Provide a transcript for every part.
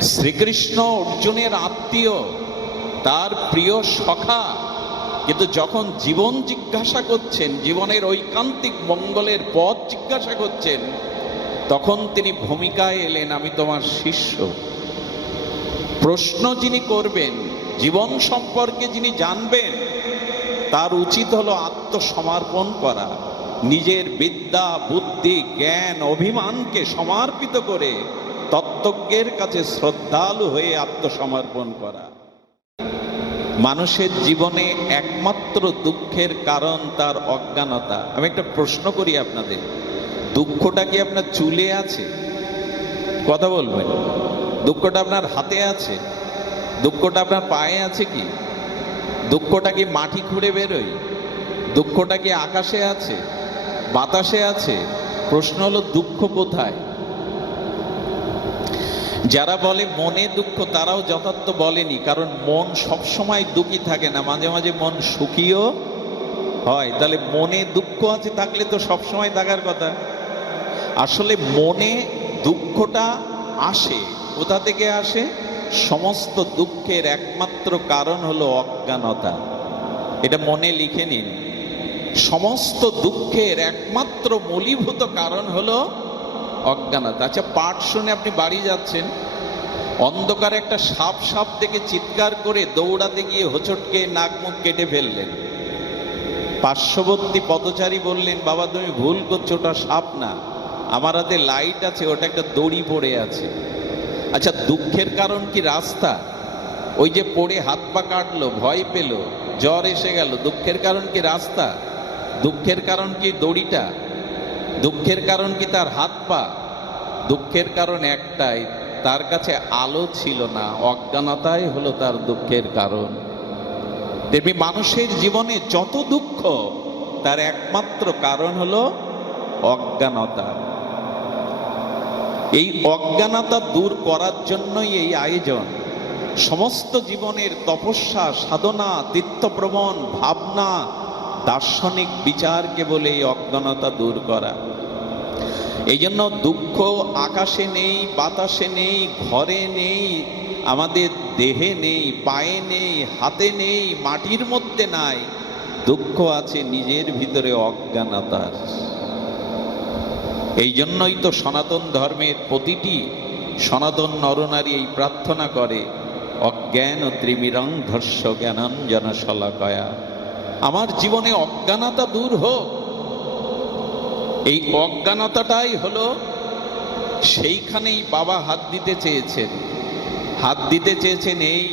শ্রীকৃষ্ণ অর্জুনের আত্মীয়, তার প্রিয় সখা। কিন্তু যখন জীবন জিজ্ঞাসা করছেন, জীবনের ঐকান্তিক মঙ্গলের পথ জিজ্ঞাসা করছেন, তখন তিনি ভূমিকায় এলেন, আমি তোমার শিষ্য। প্রশ্ন যিনি করবেন, জীবন সম্পর্কে যিনি জানবেন, তার উচিত হলো আত্মসমর্পণ করা। নিজের বিদ্যা, বুদ্ধি, জ্ঞান, অভিমানকে সমর্পিত করে তত্ত্বজ্ঞের কাছে শ্রদ্ধালু হয়ে আত্মসমর্পণ করা। মানুষের জীবনে একমাত্র দুঃখের কারণ তার অজ্ঞানতা। আমি একটা প্রশ্ন করি আপনাদের। দুঃখটা কি আপনার চুলে আছে? কথা বলবেন। দুঃখটা আপনার হাতে আছে? দুঃখটা আপনার পায়ে আছে কি? দুঃখটা কি মাটি খুঁড়ে বেরোয়? দুঃখটা কি আকাশে আছে? বাতাসে আছে? প্রশ্ন হলো, দুঃখ কোথায়? যারা বলে মনে দুঃখ, তারাও যথার্থ বলেনি, কারণ মন সবসময় দুঃখী থাকে না। মাঝে মাঝে মন সুখীও হয়। তাহলে মনে দুঃখ আছে থাকলে তো সবসময় থাকার কথা। আসলে মনে দুঃখটা আসে। কোথা থেকে আসে? সমস্ত দুঃখের একমাত্র কারণ হলো অজ্ঞানতা। এটা মনে লিখে নিন। সমস্ত দুঃখের একমাত্র মূলীভূত কারণ হলো অজ্ঞানতা আচ্ছা পাঠ শুনে আপনি বাড়ি যাচ্ছেন, অন্ধকারে একটা সাপ সাপ থেকে চিৎকার করে দৌড়াতে গিয়ে হোঁচটকে নাক মুখ কেটে ফেললেন। পার্শ্ববর্তী পদচারী বললেন, বাবা, তুমি ভুল করছ, ওটা সাপ না। আমার হাতে লাইট আছে, ওটা একটা দড়ি পড়ে আছে। আচ্ছা দুঃখের কারণ কি রাস্তা? ওই যে পড়ে হাত পা কাটলো, ভয় পেল, জ্বর এসে গেল, দুঃখের কারণ কি রাস্তা? দুঃখের কারণ কি দড়িটা? দুঃখের কারণ কি তার হাত পা? দুঃখের কারণ একটাই, তার কাছে আলো ছিল না, অজ্ঞানতাই হলো তার দুঃখের কারণ। তেমনি মানুষের জীবনে যত দুঃখ, তার একমাত্র কারণ হলো অজ্ঞানতা। এই অজ্ঞানতা দূর করার জন্যই এই আয়োজন। সমস্ত জীবনের তপস্যা, সাধনা, তীর্থভ্রমণ, ভাবনা দার্শনিক বিচারকে বলে এই অজ্ঞানতা দূর করা। এই জন্য দুঃখ আকাশে নেই, বাতাসে নেই, ঘরে নেই, আমাদের দেহে নেই, পায়ে নেই, হাতে নেই, মাটির মধ্যে নাই, দুঃখ আছে নিজের ভিতরে অজ্ঞানতার। এই জন্যই তো সনাতন ধর্মের প্রতিটি সনাতন নরনারী এই প্রার্থনা করে, অজ্ঞান ও ত্রিমিরং ধর্ষ জ্ঞানাঞ্জন শলাকয়া আমার জীবনে অজ্ঞানতা দূর হোক, এই অজ্ঞানতাটাই হলো সেইখানেই বাবা হাত দিতে চেয়েছেন। হাত দিতে চেয়েছেন এই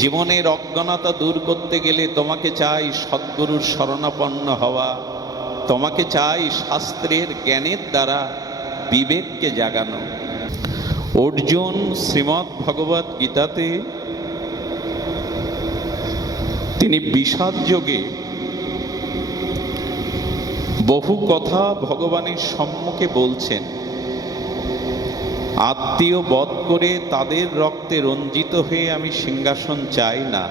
জীবনের অজ্ঞানতা দূর করতে গেলে তোমাকে চাই সদ্গুরুর শরণাপন্ন হওয়া, তোমাকে চাই শাস্ত্রের জ্ঞানের দ্বারা বিবেককে জাগানো। অর্জুন শ্রীমৎ ভগবত গীতাতে তিনি বিষাদ যোগে বহু কথা ভগবানের সম্মুখে বলছেন। আত্মীয় বধ করে তাদের রক্তে রঞ্জিত হয়ে আমি সিংহাসন চাই না।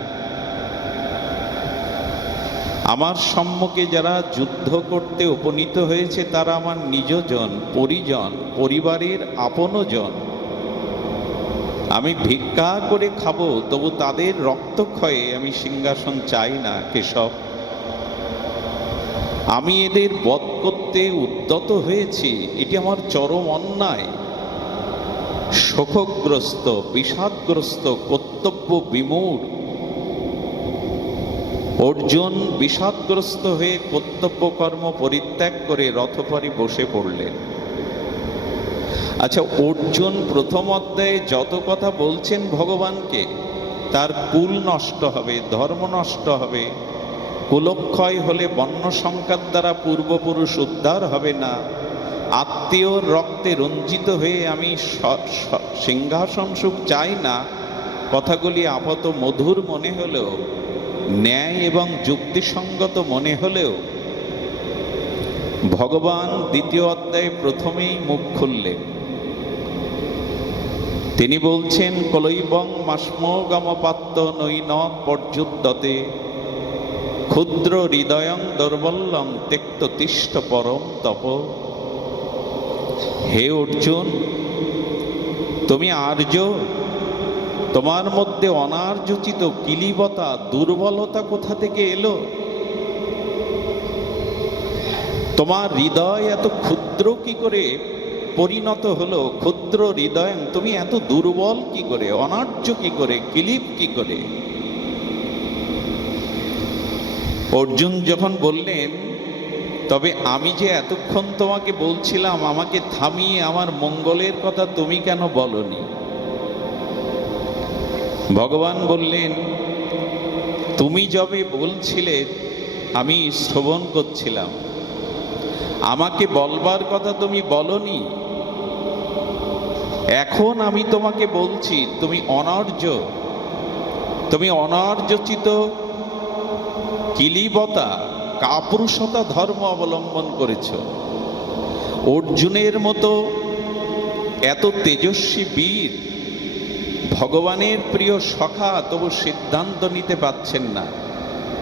আমার সম্মুখে যারা যুদ্ধ করতে উপনীত হয়েছে তারা আমার নিজজন পরিজন, পরিবারের আপনজন। আমি ভিক্ষা করে খাব, তবু তাদের রক্তক্ষয়ে আমি সিংহাসন চাই না, কেশব। আমি এদের বধ করতে উদ্যত হয়েছি, এটি আমার চরম অন্যায়। শোকগ্রস্ত, বিষাদগ্রস্ত, কর্তব্য বিমূঢ়। অর্জুন বিষাদগ্রস্ত হয়ে কর্তব্য কর্ম পরিত্যাগ করে রথপরি বসে পড়লেন। আচ্ছা অর্জুন প্রথম অধ্যায়ে যত কথা বলছেন ভগবানকে, তার কুল নষ্ট হবে, ধর্ম নষ্ট হবে, কুলক্ষয় হলে বন্য সংখ্যার দ্বারা পূর্বপুরুষ উদ্ধার হবে না আত্মীয়র রক্তে রঞ্জিত হয়ে আমি সিংহাসন সুখ চাই না, কথাগুলি আপাত মধুর মনে হলেও, ন্যায় এবং যুক্তিসঙ্গত মনে হলেও, ভগবান দ্বিতীয় অধ্যায়ে প্রথমেই মুখ খুললেন। তিনি বলছেন, কলৈবং মাসমগমপাত্য নৈন পর্যুদ্যতে, ক্ষুদ্র হৃদয়ং দুর্বল্যং তেক্ত তিষ্ঠ পরম তপ। হে অর্জুন, তুমি আর্য, তোমার মধ্যে অনার্যচিত কিলিবতা দুর্বলতা কোথা থেকে এলো? তোমার হৃদয় এত ক্ষুদ্র কি করে পরিণত হলো ক্ষুদ্র হৃদয়। তুমি এত দুর্বল কি করে? অনার্য কি করে? কিলিপ কি করে? অর্জুন যখন বললেন, তবে আমি যে এতক্ষণ তোমাকে বলছিলাম, আমাকে থামিয়ে আমার মঙ্গলের কথা তুমি কেন বলনি? ভগবান বললেন, তুমি যবে বলছিলে, আমি শ্রবণ করছিলাম। আমাকে বলবার কথা তুমি বলনি? এখন আমি তোমাকে বলছি, তুমি অনার্য। তুমি অনার্যচিত কিলিবতা, কাপুরুষতা ধর্ম অবলম্বন করেছ। অর্জুনের মতো এত তেজস্বী বীর ভগবানের প্রিয় সখা তবু সিদ্ধান্ত নিতে পাচ্ছেন না।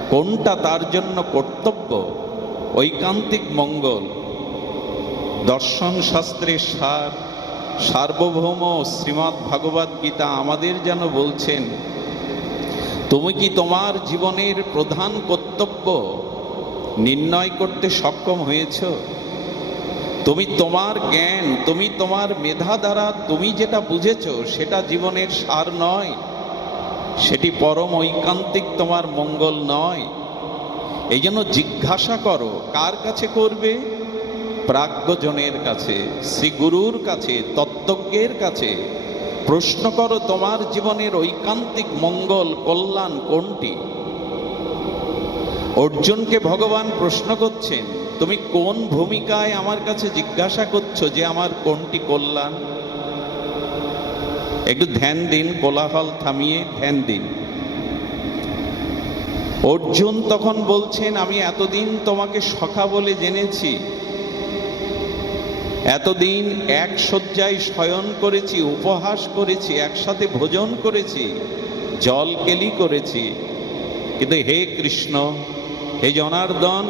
কোনটা তার জন্য কর্তব্য? ঐকান্তিক মঙ্গল। দর্শন শাস্ত্রের সার সার্বভৌম শ্রীমৎ ভাগবত গীতা আমাদের যেন বলছেন, তুমি কি তোমার জীবনের প্রধান কর্তব্য নির্ণয় করতে সক্ষম হয়েছ? তুমি তোমার জ্ঞান, তুমি তোমার মেধা দ্বারা তুমি যেটা বুঝেছ সেটা জীবনের সার নয়। সেটি পরম ঐকান্তিক তোমার মঙ্গল নয়। এই জন্য জিজ্ঞাসা করো, কার কাছে করবে? প্রাজ্ঞজনের কাছে শ্রী গুরুর কাছে, তত্ত্বজ্ঞের কাছে, প্রশ্ন করো তোমার জীবনের ঐকান্তিক মঙ্গল, কল্যাণ কোনটি? অর্জুনকে ভগবান প্রশ্ন করছেন, তুমি কোন ভূমিকায় আমার কাছে জিজ্ঞাসা করছ যে আমার কোনটি কল্যাণ? একটু ধ্যান দিন, কোলাহল থামিয়ে ধ্যান দিন। অর্জুন তখন বলছেন, আমি এতদিন তোমাকে সখা বলে জেনেছি এতদিন এক শয্যায় শয়ন করেছি, উপহাস করেছি, একসাথে ভোজন করেছি, জল কেলি করেছি। কিন্তু হে কৃষ্ণ, হে জনার্দন,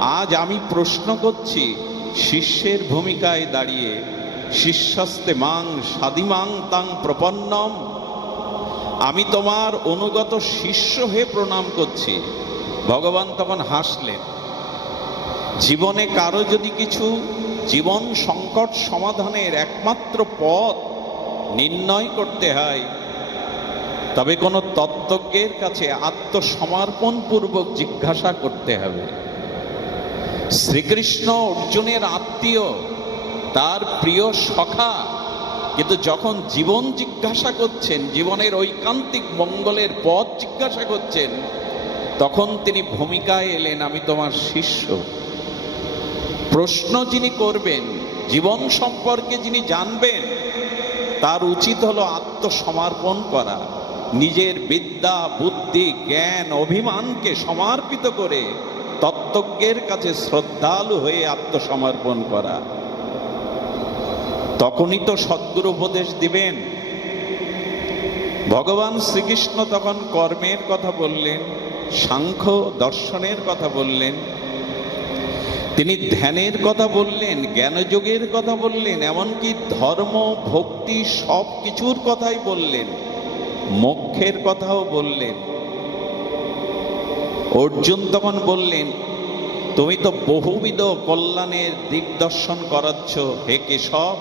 আজ আমি প্রশ্ন করছি, শিষ্যের ভূমিকায় দাঁড়িয়ে, শিষ্যস্তে মাং সাদিমাং তাং প্রপন্নম, আমি তোমার অনুগত শিষ্য হয়ে প্রণাম করছি। ভগবান তখন হাসলেন, জীবনে কারও যদি কিছু জীবন সংকট সমাধানের একমাত্র পথ নির্ণয় করতে হয়। তবে কোনো তত্ত্বজ্ঞের কাছে আত্মসমর্পণ পূর্বক জিজ্ঞাসা করতে হবে। শ্রীকৃষ্ণ অর্জুনের আত্মীয়, তার প্রিয় সখা, কিন্তু যখন জীবন জিজ্ঞাসা করছেন, জীবনের ঐকান্তিক মঙ্গলের পথ জিজ্ঞাসা করছেন, তখন তিনি ভূমিকায় এলেন, আমি তোমার শিষ্য। প্রশ্ন যিনি করবেন, জীবন সম্পর্কে যিনি জানবেন, তার উচিত হলো আত্মসমর্পণ করা, নিজের বিদ্যা, বুদ্ধি, জ্ঞান, অভিমানকে সমর্পিত করে তত্ত্বজ্ঞের কাছে শ্রদ্ধালু হয়ে আত্মসমর্পণ করা। তখনই তো সদ্গুরু উপদেশ দিবেন। ভগবান শ্রীকৃষ্ণ তখন কর্মের কথা বললেন, সাংখ্য দর্শনের কথা বললেন তিনি ধ্যানের কথা বললেন, জ্ঞানযোগের কথা বললেন, এমনকি ধর্ম, ভক্তি সব কিছুর কথাই বললেন, মোক্ষের কথাও বললেন। অর্জুন তখন বললেন, তুমি তো বহুবিধ কল্যাণের দিগদর্শন করাচ্ছ, হে কেশব।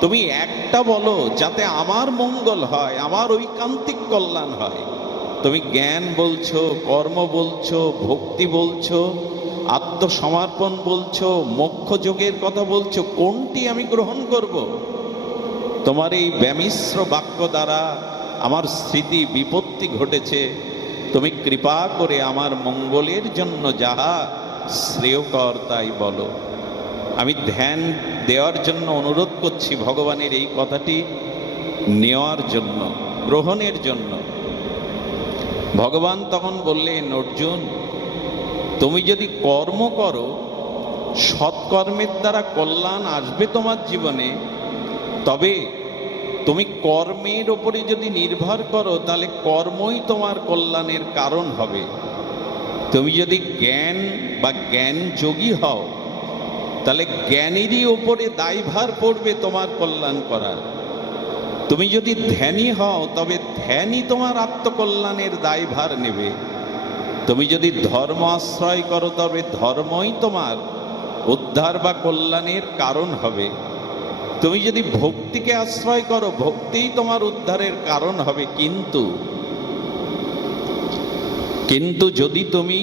তুমি একটা বলো, যাতে আমার মঙ্গল হয়, আমার ঐকান্তিক কল্যাণ হয়। তুমি জ্ঞান বলছো, কর্ম বলছো, ভক্তি বলছো আত্মসমর্পণ বলছো, মোক্ষ যোগের কথা বলছো, কোনটি আমি গ্রহণ করব? তোমার এই ব্যামিশ্র বাক্য দ্বারা আমার স্মৃতি বিপত্তি ঘটেছে। তুমি কৃপা করে আমার মঙ্গলের জন্য যাহা শ্রেয়কর তাই বলো। আমি ধ্যান দেওয়ার জন্য অনুরোধ করছি ভগবানের এই কথাটি নেওয়ার জন্য, গ্রহণের জন্য। ভগবান তখন বললেন, অর্জুন তুমি যদি কর্ম করো, সৎকর্মের দ্বারা কল্যাণ আসবে তোমার জীবনে, তবে তুমি কর্মের ওপরে যদি নির্ভর করো, তাহলে কর্মই তোমার কল্যাণের কারণ হবে। তুমি যদি জ্ঞান বা জ্ঞান যোগী হও, তাহলে জ্ঞানেরই ওপরে দায়ভার পড়বে তোমার কল্যাণ করার। তুমি যদি ধ্যানী হও, তবে ধ্যানই তোমার আত্মকল্যাণের দায়ভার নেবে। তুমি যদি ধর্ম আশ্রয় করো, তবে ধর্মই তোমার উদ্ধার বা কল্যাণের কারণ হবে। তুমি যদি ভক্তিকে আশ্রয় করো, ভক্তিই তোমার উদ্ধারের কারণ হবে। কিন্তু কিন্তু যদি তুমি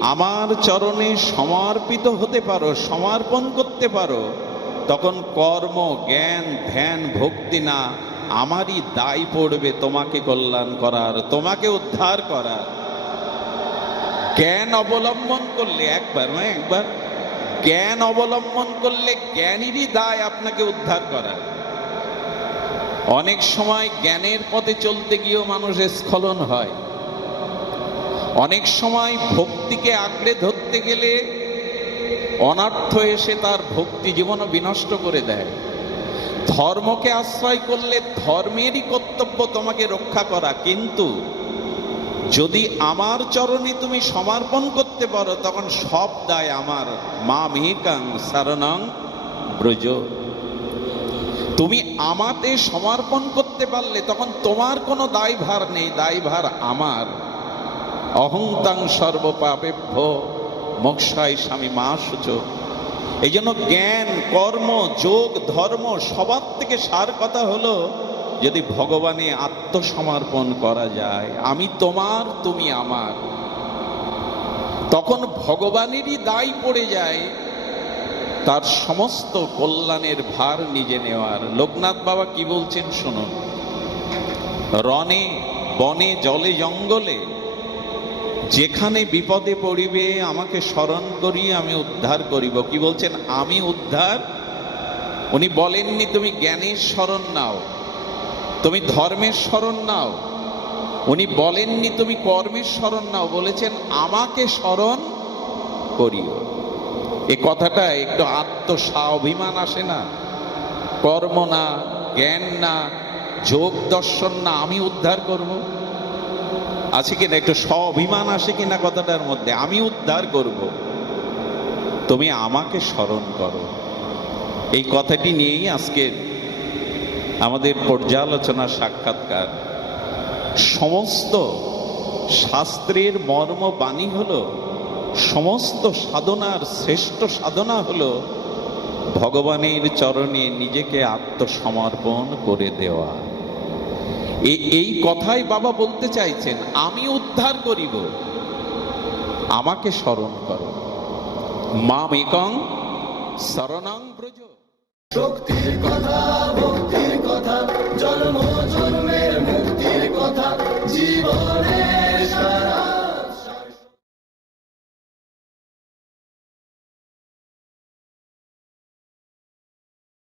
আমার চরণে সমর্পিত হতে পারো, সমর্পণ করতে পারো, তখন কর্ম, জ্ঞান, ধ্যান, ভক্তি না, আমারই দায় পড়বে তোমাকে কল্যাণ করার, তোমাকে উদ্ধার করার। জ্ঞান অবলম্বন করলে একবার না একবার। জ্ঞান অবলম্বন করলে জ্ঞানেরই দায় আপনাকে উদ্ধার করার। অনেক সময় জ্ঞানের পথে চলতে গিয়েও মানুষের স্খলন হয়। অনেক সময় ভক্তিকে আঁকড়ে ধরতে গেলে অনার্থ এসে তার ভক্তি জীবনও বিনষ্ট করে দেয়। ধর্মকে আশ্রয় করলে ধর্মেরই কর্তব্য তোমাকে রক্ষা করা। কিন্তু যদি আমার চরণে তুমি সমর্পণ করতে পারো, তখন সব দায় আমার। মা মেহিকাং সারণং ব্রজ। তুমি আমাতে সমর্পণ করতে পারলে, তখন তোমার কোনো দায়ভার নেই। দায়ভার আমার। অহংতাং সর্বপাপেভ্য মোক্ষায় স্বামী মা সূচ। এই জন্য জ্ঞান, কর্ম, যোগ, ধর্ম সবার থেকে সার কথা হলো যদি ভগবানে আত্মসমর্পণ করা যায়, আমি তোমার, তুমি আমার। তখন ভগবানেরই দায় পড়ে যায়, তার সমস্ত কল্যাণের ভার নিজে নেওয়ার। লোকনাথ বাবা কি বলছেন শুনুন। রনে বনে, জলে, জঙ্গলে, যেখানে বিপদে পড়িবে, আমাকে স্মরণ করি আমি উদ্ধার করিব। কি বলছেন? আমি উদ্ধার? উনি বলেননি তুমি জ্ঞানের স্মরণ নাও। তুমি ধর্মের স্মরণ নাও। উনি বলেননি, তুমি কর্মের স্মরণ নাও। বলেছেন, আমাকে স্মরণ করিও। এ কথাটা একটু আত্মস্বাভিমান আসে না? কর্ম না, জ্ঞান না, যোগ দর্শন না, আমি উদ্ধার করব? আছে কিনা একটু স্বাভিমান আসে কিনা কথাটার মধ্যে? আমি উদ্ধার করব। তুমি আমাকে স্মরণ করো। এই কথাটি নিয়েই আজকের আমাদের পর্যালোচনা সাক্ষাৎকার। সমস্ত শাস্ত্রের মর্ম বাণী হলো, সমস্ত সাধনার শ্রেষ্ঠ সাধনা হলো, ভগবানের চরণে নিজেকে আত্মসমর্পণ করে দেওয়া। এই কথাই বাবা বলতে চাইছেন, আমি উদ্ধার করিব, আমাকে স্মরণ করো। মা মেকং শরণাং ব্রজ। শক্তির কথা ভক্তির কথা জন্ম জন্মের মুক্তির কথা জীবন